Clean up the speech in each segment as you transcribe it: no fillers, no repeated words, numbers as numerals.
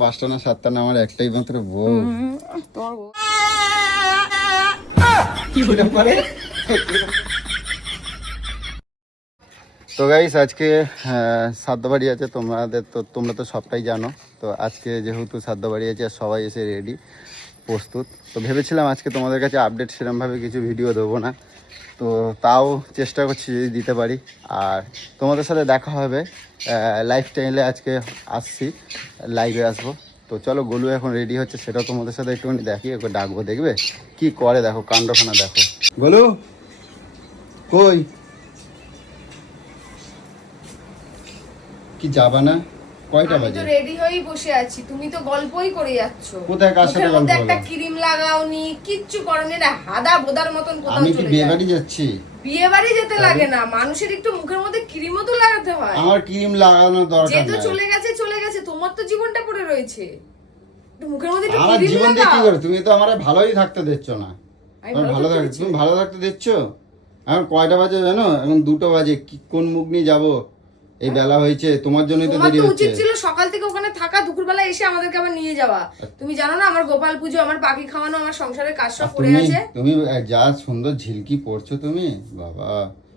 5টা না 7টা না, আমার একটাই মাত্র বউ। তোমার বউ তো গাইস আজকে শ্রাদ্ধ বাড়ি আছে, তোমরা তো সবটাই জানো। তো আজকে যেহেতু শ্রাদ্ধ বাড়ি আছে আর সবাই এসে রেডি প্রস্তুত, তো ভেবেছিলাম আজকে তোমাদের কাছে আপডেট সেরকমভাবে কিছু ভিডিও দেবো না, তো তাও চেষ্টা করছি যদি দিতে পারি। আর তোমাদের সাথে দেখা হবে লাইভ টাইমে, আজকে আসছি, লাইভে আসবো। তো চলো, গোলু এখন রেডি হচ্ছে, সেটাও তোমাদের সাথে একটুখানি দেখি, একটু ডাকবো, দেখবে কি করে, দেখো কাণ্ডখানা দেখো। গোলু কই, কি যাবা না? কয়টা বাজে? আমি তো রেডি হয়েই বসে আছি, তুমি তো গল্পই করে যাচ্ছ। কোথায় কার সাথে গল্প? একটা ক্রিম লাগাওনি, কিচ্ছু করনি না, হাদা বোদার মতন কোথাও আমি কি চলে বিয়ে যাও। বাড়ি যাচ্ছি? বিয়ে বাড়ি যেতে লাগে না, মানুষের একটু মুখের মধ্যে ক্রিমও তো লাগাতে হয়। আমার ক্রিম লাগানোর দরকার যেহেতু নাই। চলে গেছে, তোমার তো জীবনটা পড়ে রয়েছে, একটু মুখের মধ্যে একটু আমার ক্রিম জীবন দিয়ে কি লাগাও। করে? তুমি তো আমারে ভালোই থাকতে দিচ্ছ না। আমি তুমি ভালো থাকতে তুমি ভালো থাকতে দিচ্ছ। এখন কয়টা বাজে জানো? এখন 2টো বাজে। কোন মুখ নিয়ে যাবো? এই বেলা হয়েছে, তোমার জন্যই তো তোমার দেরি তো হচ্ছে। উচিত ছিল সকাল থেকে ওখানে থাকা, দুপুরবেলা এসে আমাদেরকে আবার নিয়ে যাওয়া। তুমি জানো না আমার গোপাল পুজো, আমার পাখি খাওয়ানো, আমার সংসারের কাজ সব পড়ে আছে। তুমি যা সুন্দর ঝিলকি পড়ছো তুমি, বাবা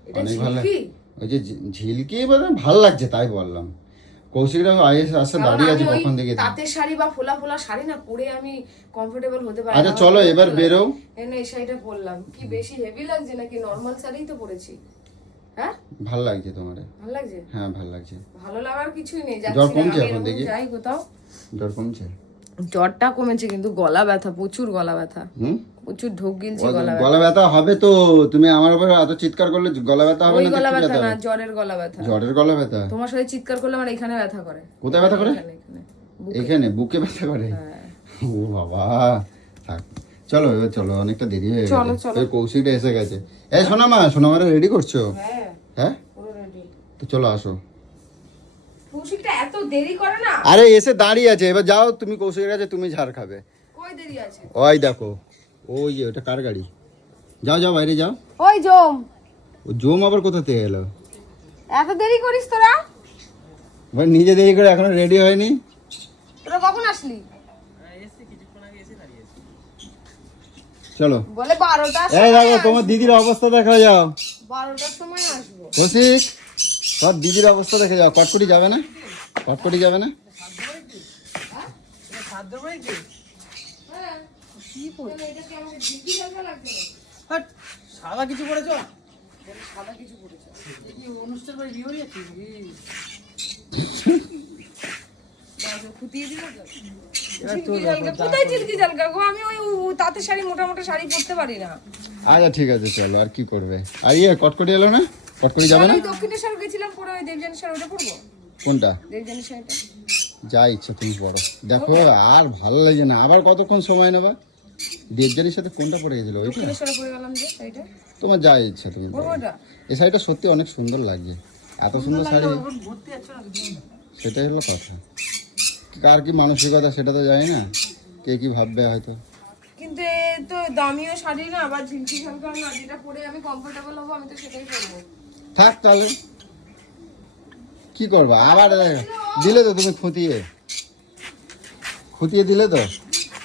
এটা অনেক ভালো। ঝিলকি? ওই যে ঝিলকি মানে ভালো লাগছে তাই বললাম। কৌশিকরা আসে দাঁড়িয়ে আছে কখন থেকে। তাঁতের শাড়ি বা ফোলা ফোলা শাড়ি না পরে আমি কমফোর্টেবল হতে পারি না। আচ্ছা চলো এবার বেরো। এই শাড়িটা পরলাম, কি বেশি হেভি লাগছে নাকি নরমাল শাড়িই তো পরেছি? হ্যাঁ ভালো লাগছে তোমারে? ভালো লাগছে? হ্যাঁ ভালো লাগছে। ভালো লাগার কিছুই নেই, জ্বর যাচ্ছি কমছে না, এখন আমি দেখি? যাই কোথাও। জ্বর কমছে? জ্বরটা কমেছে কিন্তু গলা ব্যথা, প্রচুর গলা ব্যথা, প্রচুর ঢোক গিলছে গলা ব্যথা। গলা ব্যথা হবে তো, তুমি আমার উপর এত চিৎকার করলে গলা ব্যথা হবে ওই না? গলা কি ব্যথা ব্যথা না, হবে? জ্বরের গলা ব্যথা। জ্বরের গলা ব্যথা? তোমার সাথে চিৎকার করলে আমার এখানে ব্যথা করে। কোথায় ব্যথা করে? এখানে, এখানে বুকে ব্যথা করে? হ্যাঁ। ও বাবা, থাক চলো এবার চলো, অনেকটা দেরি হয়ে চলো, গেছে। চলো। ওই কৌশিকটা এসে গেছে। এই সোনামারে রেডি করছো? হ্যাঁ হ্যাঁ পুরো রেডি। তো চলো আসো। কৌশিকটা এত দেরি করে না। আরে এসে দাঁড়িয়ে আছে, এবার যাও তুমি কৌশিকের কাছে, তুমি ঝাড় খাবে। কই দেরি আছে? ওই দেখো, ওই যে ওটা কার গাড়ি? যাও যাও বাইরে যাও। ওই জম, ও জম আবার কোথা থেকে এলো? এত দেরি করিস তোরা? ভাই নিজে দেরি করে এখনো রেডি হয়নি। তোরা কখন আসলি? চলো বলে 12টার এই সময়। দেখো তোমার দিদির অবস্থা দেখা যাও। 12টার সময় আসবো। কৌশিক, সব দিদির অবস্থা দেখে যাও। কটকটি যাবে না? কটকটি যাবে না? হ্যাঁ কি পড়ে? এটা কি আমাকে ঝিলকি ঝালকা লাগছে? হাট, সাদা কিছু পড়েছ? সাদা কিছু পড়েছে। কি অনুষ্ঠান বাড়ি বিয়ে হয়ে যাচ্ছে? ফুটিয়ে দিল তো। এবার ঝিলকি তোর ঝালকা? কোথায় ঝিলকি ঝালকা গো? আমি ওই তাঁতের শাড়ি, মোটা মোটা শাড়ি পরতে পারি না। আচ্ছা ঠিক আছে চলো, আর কি করবে। আর ইয়ে কটকটি এলো না? কটকটি যাবে না? আমি দক্ষিণেশ্বর গেছিলাম, পরে ওই দেবযানী শাড়ি, ওটা পরবো। কোনটা? দেবযানী শাড়িটা। যা ইচ্ছা তুমি পড়ো। দেখো আর ভালো লাগছে না, আবার কতক্ষণ সময় নেবা? দেবজানির সাথে কোনটা পড়ে গেছিল? ওইটা? দক্ষিণেশ্বরে পরে গেলাম যে শাড়িটা। তোমার যা ইচ্ছা তুমি পরো। পরবো ওটা? এই শাড়িটা সত্যি অনেক সুন্দর লাগছে, এত সুন্দর শাড়ি। ভর্তি আছো না কিছু? সেটাই হলো কথা। কার কি মানসিকতা সেটা তো জানি না, কে কি ভাববে হয়তো। কিন্তু এ তো দামিও শাড়ি না, আবার ঝিলকি ঝালকা না, যেটা পরে আমি কমফোর্টেবল হবো আমি তো সেটাই পরবো। থাক তাহলে কি করবা আবার? দিলে তো তুমি খুঁটিয়ে দিলে তো,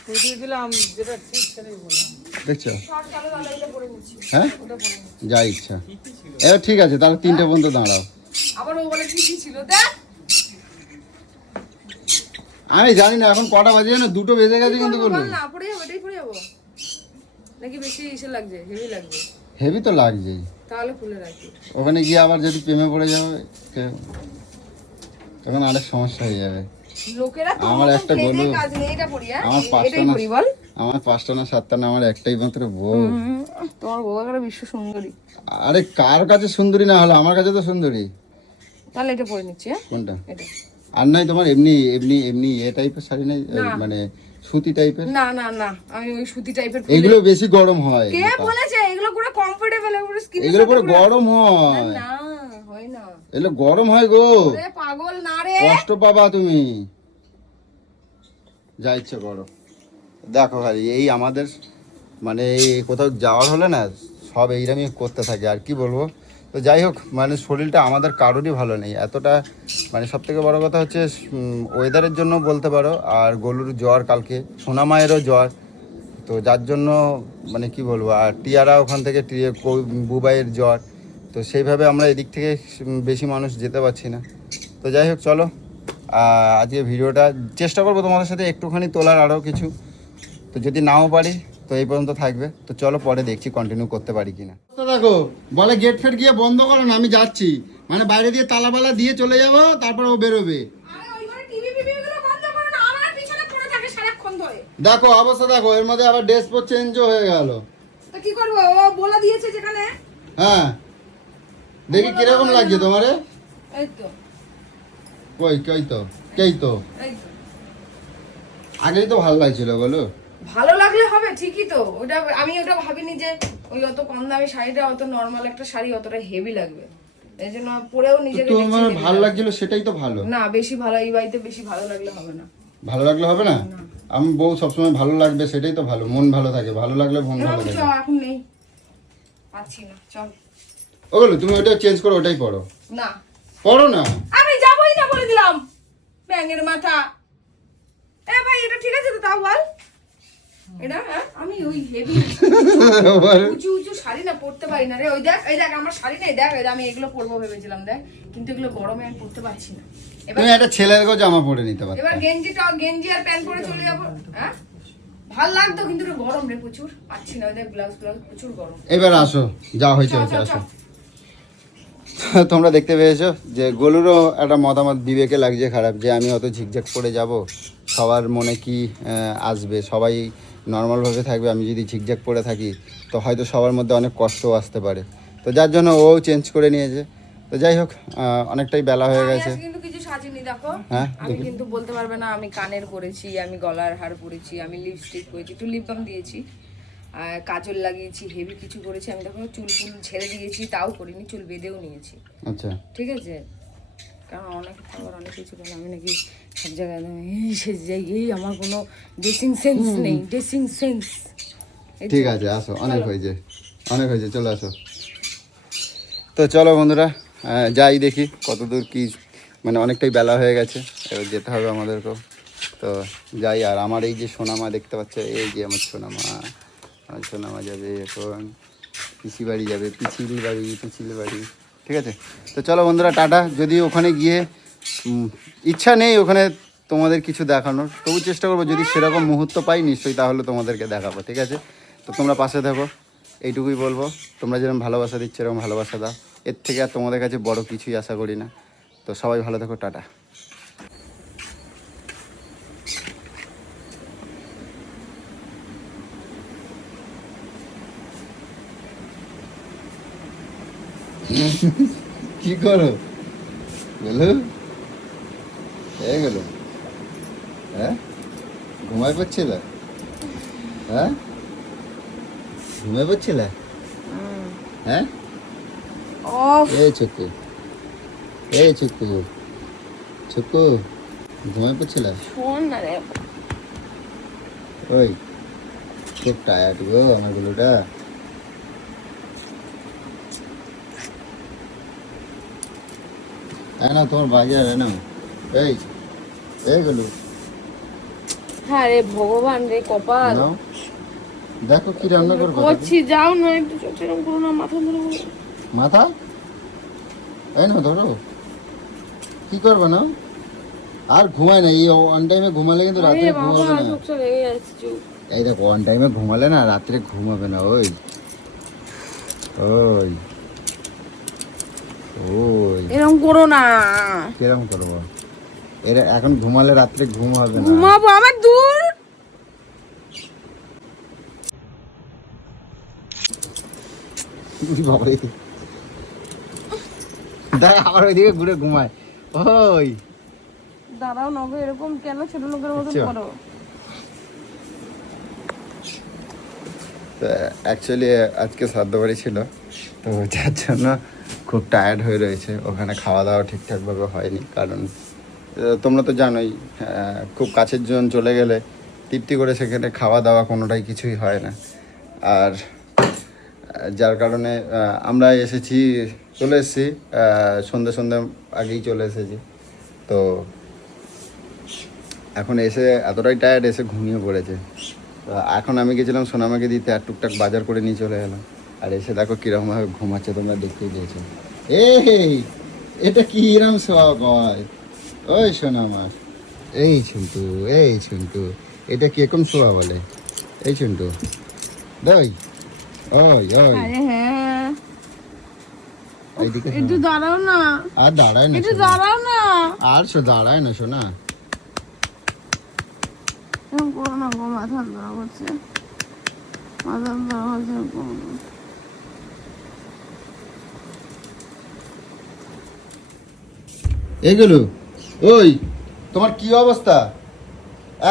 বুঝিয়ে দিলাম, যেটা ঠিক সেটাই বললাম। দেখছো? শর্ট কালো দাদা এটা পরে নিচ্ছি, হ্যাঁ ওটা পরে নিচ্ছি। যা ইচ্ছা। এবার ঠিক আছে তাহলে 3টে পর্যন্ত দাঁড়াও। আবার ও বলে কি কি ছিল দেখ। আমি জানি না এখন কটা বাজে না, 2টো বেজে গেছে কিন্তু বল বলুন। না, পরে যাবো, এটাই পরে যাবো নাকি বেশি ইসে লাগছে, হেভি লাগছে? হেভি তো লাগছেই। তাহলে খুলে রাখি। ওখানে গিয়ে আবার যদি প্রেমে পড়ে যাবে তখন আরেক সমস্যা হয়ে যাবে। লোকেরা তো আমার মতন একটা খেয়ে গলু, দেয়ে কাজ নেই, এটা পরি। হ্যাঁ আমার 5টা এটাই না, পরি বল। আমার 5টা না 7টা না, আমার একটাই মাত্র বউ। তোমার বউ একটা বিশ্ব সুন্দরী। আরে কার কাছে সুন্দরী না হলো, আমার কাছে তো সুন্দরী। তাহলে এটা পরে নিচ্ছি। হ্যাঁ কোনটা? এটা। আর নাই তোমার এমনি এমনি এমনি এ টাইপের শাড়ি নাই, মানে সুতি টাইপের? না না না, আমি ওই সুতি টাইপের। এগুলো বেশি গরম হয়। কে বলেছে এগুলো পুরো কমফোর্টেবল, এগুলো স্কিন? এগুলো পুরো গরম হয়। না হয় না, এগুলো গরম হয় গো, ওরে পাগল না রে। কষ্ট পাবা তুমি, যা ইচ্ছে করো। দেখো ভাই এই আমাদের মানে এই কোথাও যাওয়ার হলে না সব এইরকমই করতে থাকে। আর কি বলবো, তো যাই হোক, মানে শরীরটা আমাদের কারোরই ভালো নেই এতটা, মানে সব থেকে বড়ো কথা হচ্ছে ওয়েদারের জন্য বলতে পারো, আর গলুর জ্বর, কালকে সোনা মায়েরও জ্বর, তো যার জন্য মানে কি বলবো, আর টিয়ারা ওখান থেকে বুবাইয়ের জ্বর, তো সেইভাবে আমরা এদিক থেকে বেশি মানুষ যেতে পারছি না। তো যাই হোক চলো, আজকে ভিডিওটা চেষ্টা করবো তোমাদের সাথে একটুখানি তোলার আরও কিছু, তো যদি নাও পারি তো এই পর্যন্ত থাকবে। তো চলো পরে দেখছি কন্টিনিউ করতে পারি কিনা। দেখো বলে গেট ফেট গিয়ে বন্ধ করো না, আমি যাচ্ছি, মানে বাইরে দিয়ে তালাবালা দিয়ে চলে যাবো, তারপর ও বেরোবে। আরে ওই ঘরে টিভি ফিভি গুলো বন্ধ করো না, আমার পিছনে পড়ে থাকে সারাক্ষণ ধরে। দেখো অবস্থা দেখো, এর মধ্যে আবার ড্রেস পর চেঞ্জও হয়ে গেল। তো কি করবো, ও বলে দিয়েছে যেখানে। হ্যাঁ দেখি কিরকম লাগছে তোমারে। এই তো কই কেই তো এই তো আগেই তো ভালো লাগছিল বলো। ভালো লাগলে হবে ঠিকই তো, ওটা আমি ওটা ভাবিনি যে ওই অত কম দামি শাড়িটা অত নরমাল একটা শাড়ি অতটা হেভি লাগবে, এই জন্য পরেও নিজেকে দেখছি তোমার heavy ভালো লাগবে। লাগছিল সেটাই তো ভালো। না বেশি ভালো, এই বাড়িতে বেশি ভালো লাগলে হবে না। ভালো লাগলে হবে না, আমি বউ সবসময় ভালো লাগবে সেটাই তো ভালো, মন ভালো থাকে, ভালো লাগলে মন ভালো এরকম থাকে। চল, এখন নেই, পাচ্ছি না, চল। ওগুলো তুমি ওটা চেঞ্জ করো, ওটাই পড়ো। না পড়ো না। আমি যাবই না বলে দিলাম, ব্যাঙের মাথা। এ ভাই এটা ঠিক আছে তো, তাও বল এটা। হ্যাঁ আমি ওই হেভি উঁচু উঁচু শাড়ি না পরতে পারি না রে। ওই দেখ, এই দেখ আমার শাড়ি নেই, দেখ এই দেখ, আমি এগুলো পরবো ভেবেছিলাম দেখ, কিন্তু এগুলো গরমে আমি পরতে পারছি না। এবার তুমি একটা ছেলেরও জামা পরে নিতে পারো। এবার গেঞ্জি আর প্যান্ট পরে চলে যাবো। হ্যাঁ ভাল লাগতো, কিন্তু এটা গরম রে প্রচুর, পাচ্ছি না। ওই দেখ ব্লাউজ প্রচুর গরম। এবার আসো, যা হয়েছে চল, হয়েছে, চল, আসো। চল। তোমরা দেখতে পেয়েছো যে গলুরও একটা মতামত বিবেকে লাগছে খারাপ, যে আমি অত ঝিকঝাক করে যাব, সবার মনে কি আসবে, সবাই নর্মালভাবে থাকবে, আমি যদি ঝিকঝাক পরে থাকি তো হয়তো সবার মধ্যে অনেক কষ্টও আসতে পারে, তো যার জন্য ও চেঞ্জ করে নিয়েছে। তো যাই হোক, অনেকটাই বেলা হয়ে আমি গেছে। আজকে কিন্তু কিছু সাজিনি দেখো। হ্যাঁ, আমি কিন্তু বলতে পারবে না আমি কানের পরেছি, আমি গলার হার পরেছি, আমি লিপস্টিক পরেছি, একটু লিপ বাম দিয়েছি, আর কাজল লাগিয়েছি, হেভি কিছু করেছি। আমি দেখো চুল ফুল ছেড়ে দিয়েছি, তাও করিনি, চুল বেঁধেও নিয়েছি। আচ্ছা ঠিক আছে, কারণ অনেক কিছু বলে আমি নাকি সব জায়গায় সেজে যাই, এই আমার কোনো ড্রেসিং সেন্স নেই, ড্রেসিং সেন্স। ঠিক আছে, আসো, অনেক হয়েছে, চলো আসো। তো চলো বন্ধুরা, যাই দেখি কতদূর কি, মানে অনেকটাই বেলা হয়ে গেছে, এবার যেতে হবে আমাদেরকেও। তো যাই, আর আমার এই যে সোনামা দেখতে পাচ্ছ, এই যে আমার সোনামা যাবে এখন পিসির বাড়ি যাবে, পিছিল বাড়ি। ঠিক আছে, তো চলো বন্ধুরা, টাটা। যদি ওখানে গিয়ে ইচ্ছা নেই ওখানে তোমাদের কিছু দেখানোর, তবু চেষ্টা করবো, যদি সেরকম মুহূর্ত পাই নিশ্চয়ই তাহলে তোমাদেরকে দেখাবো। ঠিক আছে, তো তোমরা পাশে থাকো, এইটুকুই বলবো। তোমরা যেরকম ভালোবাসা দিচ্ছ এরকম ভালোবাসা দাও, এর থেকে আর তোমাদের কাছে বড় কিছুই আশা করি না। তো সবাই ভালো থাকো, টাটা। কি করো বলো, হয়ে গেল? হ্যাঁ ঘুমায় পড়ছিলে? হ্যাঁ ঘুমায় পড়ছিলে? হ্যাঁ এই চুক্কু ঘুমায় পড়ছিলে? শোন না রে, ওই খুব টায়ার্ড গো আমার গুলোটা। না তোমার বাজার না, এই গেলো। হ্যাঁ রে ভগবান রে, কপাল। নাও, দেখো কি রান্না করবো। করছি, যাও না একটু, সেরকম করো না, মাথা ধরে মাথা এই না ধরো, কি করবো না, আর ঘুমায় না, এই অন টাইমে ঘুমালে কিন্তু রাত্রে ঘুমাবে না। এই দেখো অন টাইমে ঘুমালে না রাত্রে ঘুমাবে না। ওই ওই ওই এরকম করো না, কিরম করবো, এর এখন ঘুমালে রাত্রে ঘুম হবে না। ঘুমাবো আমার দূর। বাবারে, দাঁড়া আবার ওইদিকে ঘুরে ঘুমায়। ওই দাঁড়াও নবে, এরকম কেন ছোট লোকের মতন আচ্ছা। করো? তো অ্যাকচুয়ালি আজকে শ্রাদ্ধ বাড়ি ছিল, তো যার জন্য খুব টায়ার্ড হয়ে রয়েছে। ওখানে খাওয়া দাওয়া ঠিকঠাকভাবে হয়নি, কারণ তোমরা তো জানোই খুব কাছের জন চলে গেলে তৃপ্তি করে সেখানে খাওয়া দাওয়া কোনোটাই কিছুই হয় না। আর যার কারণে আমরা চলে এসেছি সন্ধ্যে আগেই চলে এসেছি। তো এখন এসে এতটাই টায়ার্ড, এসে ঘুমিয়ে পড়েছে। তো এখন আমি গেছিলাম সোনামাকে দিতে, আর টুকটাক বাজার করে নিয়ে চলে এলাম। আর এসে দেখো কীরকমভাবে ঘুমাচ্ছে, তোমরা দেখতেই পেয়েছো। এই এটা কি এরম শখ হয়? ওই সোনামা, এই ঝুন্টু, এটা কিরকম শোয়া বলে? এই ঝুন্টু, ওই ওই ওই আরে হ্যাঁ, এইদিকে একটু দাঁড়াও না, আর দাঁড়ায় না একটু সোনা। দাঁড়াও না, আর দাঁড়ায় না সোনা। এরকম করো না গো, মাথা ধরা হচ্ছে, মাথা ধরা হচ্ছে। এগুলো ওই তোমার কি অবস্থা?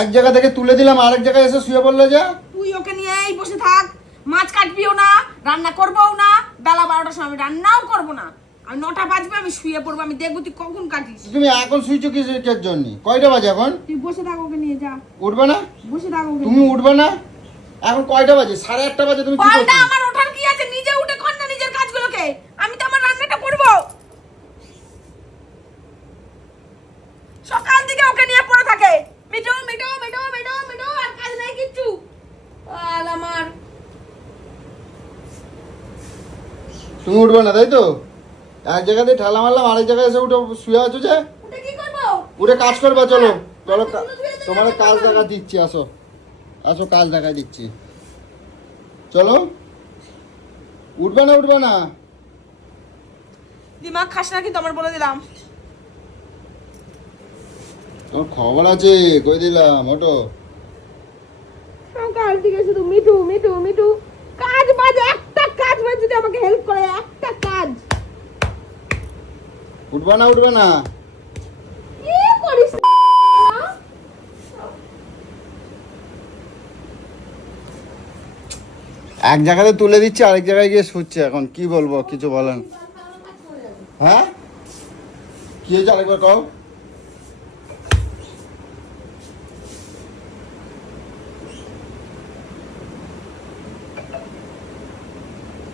এক জায়গা থেকে তুলে দিলাম, আরেক জায়গায় এসে শুয়ে পড়লে যা। তুই ওকে নিয়েই বসে থাক, মাছ কাটবিও না, রান্না করবও না, বেলা 12টার সময় আমি রান্নাও করবো না। আমি 9টা বাজবে, আমি শুয়ে পড়বো, আমি দেখবো তুই কখন কাটিস। তুমি এখন শুয়েছো কিসের জন্য? কয়টা বাজে এখন? তুই বসে থাক, ওকে নিয়ে যা, উঠবে না? বসে থাক ওকে তুমি উঠবে না? এখন কয়টা বাজে? 8:30 বাজে। তুমি কি পাল্টা করছো? আমার ওঠার কি আছে? নিজে উঠে কর না নিজের কাজগুলোকে, আমি তো আমার রান্নাটা করবো। সকাল থেকে ওকে নিয়ে পড়ে থাকে, মিটু মিটু মিটু মিটু মিটু, আর কাজ নাই কিচ্ছু। আর আমার তুমি উঠবে না তাই তো? এক জায়গাতে ঠেলা মারলাম, আরেক জায়গায় এসে উঠে শুয়ে আছো যে। উঠে কি করবো? উঠে কাজ করবে, চলো চলো, তোমার কাজ দেখা দিচ্ছি। আসো আসো, কাজ দেখা দিচ্ছি, চলো। উঠবে না? দিমাগ খাস না কিন্তু, আমার বলে দিলাম। তোমার খবর আছে, কই দিলাম, ওটো। সকাল থেকে শুধু মিটু মিটু মিটু, কাজ বাজ একটা কাজ বাজ যদি আমাকে হেল্প করে, একটা কাজ। উঠবে না? কি করিস না? এক জায়গাতে তুলে দিচ্ছে, আরেক জায়গায় গিয়ে শুচ্ছে। এখন কি বলবো, কিছু বলেন? হ্যাঁ, কি হয়েছে আরেকবার কও।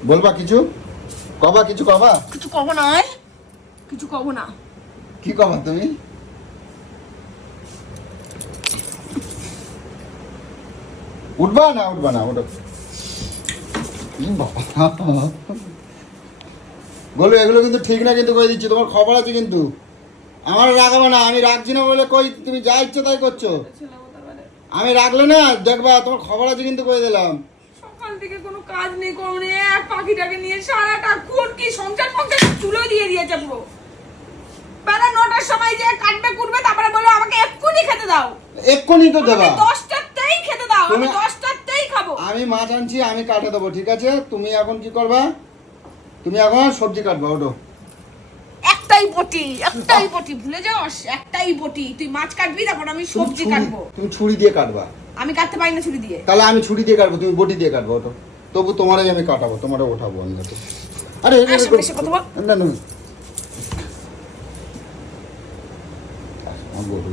বলবা কিছু? কিছু কবা? কিছু কব না, কিছু কব না। কি কবা তুমি? উঠবা না ওটা। বলো, এগুলো কিন্তু ঠিক না, কিন্তু কই দিচ্ছি, তোমার খবর আছে কিন্তু। আমার রাগাবো না, আমি রাখছি না বলে কই তুমি যা ইচ্ছে তাই করছো। আমি রাখলে না, দেখবা তোমার খবর আছে কিন্তু, কই দিলাম। সকাল থেকে কোনো কাজ নেই, কোনো নেই, এক পাখিটাকে নিয়ে সারাটা কোন কি সংসার চুলো দিয়ে দিয়েছে পুরো। বেলা 9টার সময় যে কাটবে কুটবে, তারপরে বলো আমাকে এক্ষুনি খেতে দাও। এক্ষুনি তো দেবা। 10টাতেই খেতে দাও, আমি 10টাতেই খাবো। আমি মাছ আনছি, আমি কাটে দেবো, ঠিক আছে? তুমি এখন কি করবা? তুমি এখন সবজি কাটবা, ওটো। একটাই বটি ভুলে যাস, একটাই বটি। তুই মাছ কাটবি, তারপর আমি সবজি কাটবো। তুমি ছুরি দিয়ে কাটবা। আমি কাটতে পারি না ছুরি দিয়ে। তাহলে আমি ছুরি দিয়ে কাটবো, তুমি বটি দিয়ে কাটবো, ওটো। তবু তোমারই আমি কাটাবো, তোমারও ওঠাবো অন্যতে। আরে না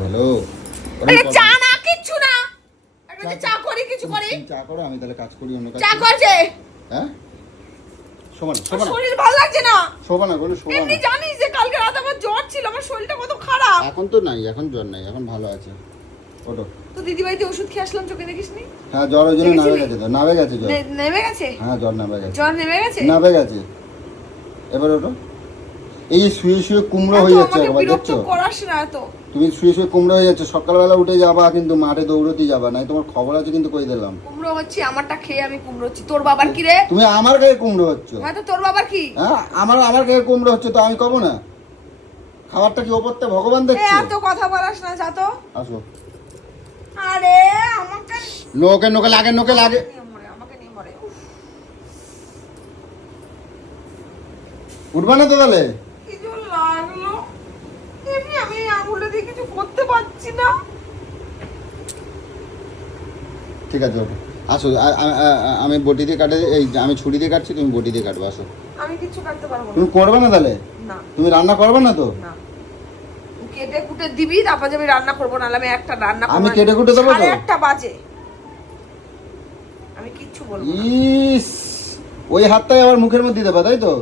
ভালো। চা না, কিচ্ছু না, চা করি, কিছু করি। চা করো, আমি তাহলে কাজ করি, অন্য কাজ। চা করছে। হ্যাঁ, শোভা শরীর ভালো লাগছে না। শোভা এমনি জানিস যে কালকে রাতে আমার জ্বর ছিল, আমার শরীরটা কত খারাপ। এখন তো নাই, এখন জ্বর নাই, এখন ভালো আছে, ওটো। তো দিদি বাড়িতে ওষুধ খেয়ে আসলাম, চোখে দেখিসনি? হ্যাঁ, জ্বর ওই জন্য নামে গেছে জ্বর। নেমে গেছে? হ্যাঁ, জ্বর নামে গেছে। এবার ওটো। এই শুয়ে কুমড়ো হয়ে যাচ্ছে একবার, দেখছো? করাস না তো। তুমি শুয়ে কুমড়ো হয়ে যাচ্ছে, সকালবেলা উঠে যাবা কিন্তু মাঠে দৌড়তে যাবা, নাই তোমার খবর আছে কিন্তু, কই দিলাম। কুমড়ো হচ্ছে, আমারটা খেয়ে আমি কুমড়ো হচ্ছি। তোর বাবার কি রে? তুমি আমার গায়ে কুমড়ো হচ্ছে। হ্যাঁ, তো তোর বাবার কি? হ্যাঁ, আমার গায়ে কুমড়ো হচ্ছে, তো আমি কব না? খাবারটা কি ওপরতে ভগবান দেখছে? এত কথা বলাস না, যা তো। আসো। আরে আমাকে নোকে লাগে। আমাকে নিয়ে মরে। উঠবা না তো তাহলে? কি জোর লাগলো, এমনি আমি আঙুলে দিয়ে কিছু করতে পারছি না। ঠিক আছে, ওঠো, আসো। আমি বটি দিয়ে কাটে, আমি ছুরি দিয়ে কাটছি, তুমি বটি দিয়ে কাটবো, আসো। আমি কিছু কাটতে পারবো না। তুমি করবে না তাহলে? না। তুমি রান্না করবে না তো? না, কেটে কুটে দিবি, তারপর আমি রান্না করবো, না আমি একটা রান্না করবো। আমি কেটে কুটে দেবো তো? 1:30 বাজে, আমি কিচ্ছু বলবো না। ইস, ওই হাতটাই আবার মুখের মধ্যে দেবা, তাই তো?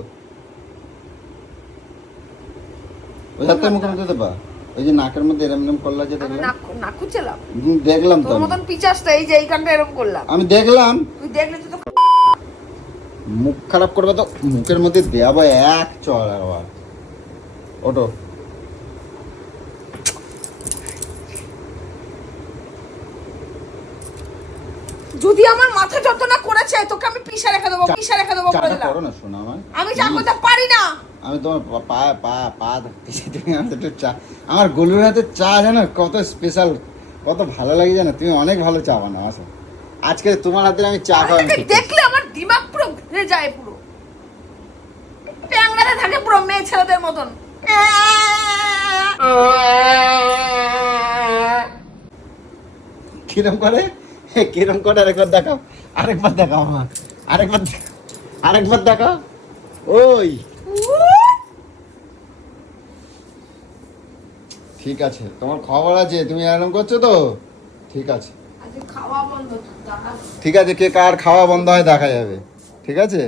ওই হাতটাই মুখের মধ্যে দেবা? ওই যে নাকের মধ্যে এরম এরম করলা যে আমি দেখলাম। নাক খুঁজছিলাম। দেখলাম তো তোর আমি। মতন পিচাস তো এই যে এইখানটা এরকম করলাম। আমি দেখলাম। তুই দেখলে তো মুখ খারাপ করবে তো মুখের মধ্যে দেওয়াবো এক চল আবার। ওটো। যদি আমার মাথা যন্ত্রণা করেছে তোকে আমি পিষে রেখে দেবো বলে চাটা দিলাম। করো না শোনা আমার। আমি চা করতে পারি না। আমি তোমার পা পা পা ধরতেছি, তুমি আমাকে একটু চা। আমার গলুর হাতে চা জানো কত স্পেশাল, কত ভালো লাগে জানো। তুমি অনেক ভালো চা বানাও। আসো আজকে তোমার হাতে আমি চা খাওয়া তোকে দেখলে আমার দিমাগ পুরো ঘুরে যায় পুরো। ট্যাংরাতে থাকে পুরো মেয়ে ছেলেদের মতন। কিরম করে কিরম করে আরেকবার দেখাও, আরেকবার দেখাও আমার, আরেকবার দেখাও। ওই ঠিক আছে, তোমার খবর আছে, তুমি এরকম করছো তো ঠিক আছে। আজকে খাওয়া বন্ধ, দাঁড়া। ঠিক আছে, কে কার খাওয়া বন্ধ হয় দেখা যাবে, ঠিক আছে।